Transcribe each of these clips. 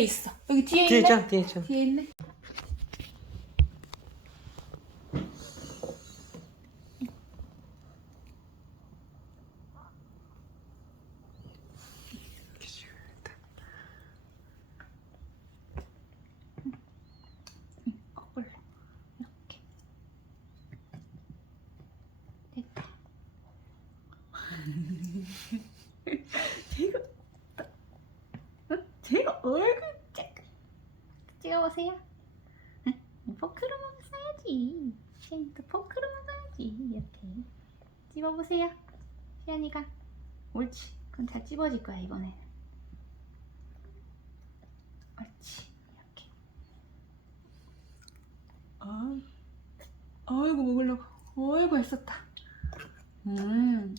뒤에 있어. 여기 뒤에 뒤에 있네. 있잖아 뒤에 있잖아 뒤에 있네. 거꾸로 이렇게 됐다. 제가 어? 제가 얼굴 짝 응? 포크로 먹어야지. 시안이도 포크로 먹어야지. 이렇게 찝어보세요. 시안이가 옳지. 그럼 잘 찝어질 거야 이번에는. 옳지. 이렇게. 아, 아이고 먹으려고. 아이고 애썼다. 음.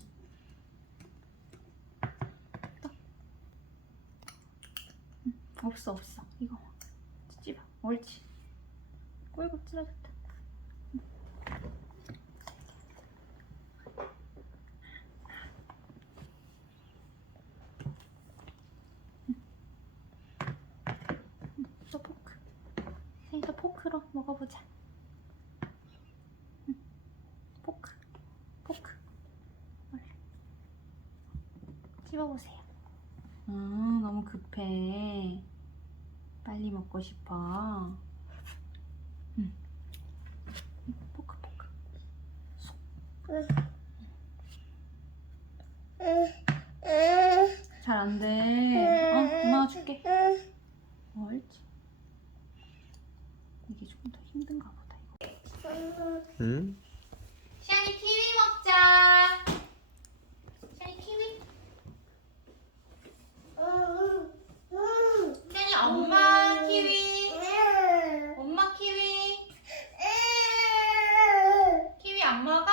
없어 없어. 이거. 옳지. 꼴고 찔러졌다. 또 포크. 세이도 포크로 먹어보자. 응. 포크, 포크. 씹어보세요. 음, 너무 급해. 빨리 먹고 싶어. 응. 응, 포크, 포크. 쏙. 잘안 돼. 어, 엄마가 줄게. 옳지. 이게 좀더 힘든가 보다. 이거. 응? 시안이 키위 먹자. 시안이 키위. 시안이 엄마 키위. 엄마 키위. 키위 안 먹어?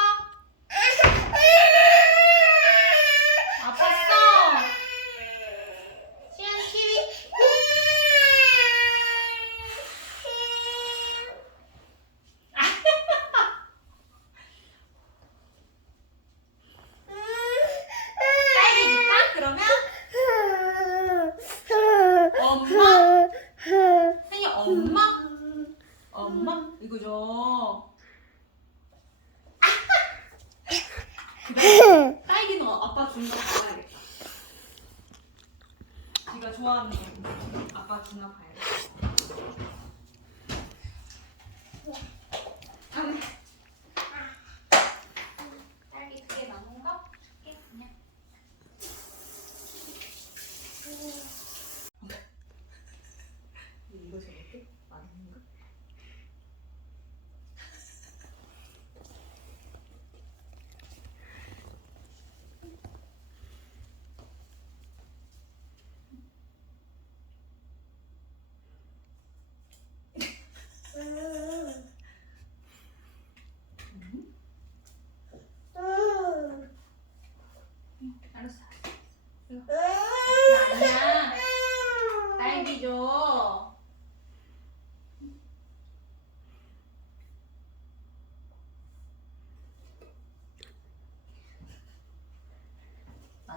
아팠어. 시안이 키위. 딸기 줄까? 그러면 엄마. 시안이 엄마. 엄마 이거 줘. 그래. 딸기는 아빠 주는 거 봐야겠다. 네가 좋아하는 거 아빠 거 봐야겠다. 다음에 딸기 두 개 남은 거 줄게 그냥. 이거 저렇게 맞는 거? 알았어. 이거. 아니야. 딸기 줘.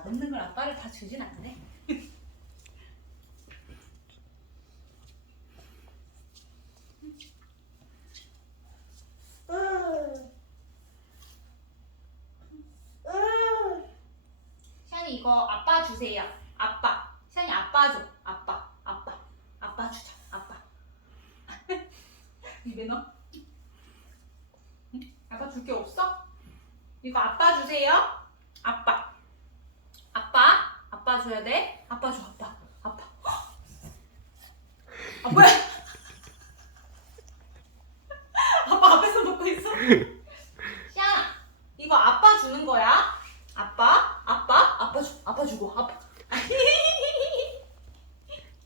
맛없는 걸 아빠를 다 주진 않네. 샤니 이거 아빠 주세요. 아빠. 샤니 아빠 줘. 아빠. 아빠. 아빠 주자. 아빠. 넣어. 응? 아빠 줄 게 없어? 이거 아빠 주세요. 아빠. 아빠. 줘야 돼. 아빠 줘. 아빠. 아빠. 아 뭐야? 아빠 앞에서 먹고 있어. 샤 이거 아빠 주는 거야. 아빠, 아빠, 아빠 주, 아빠 주고, 아빠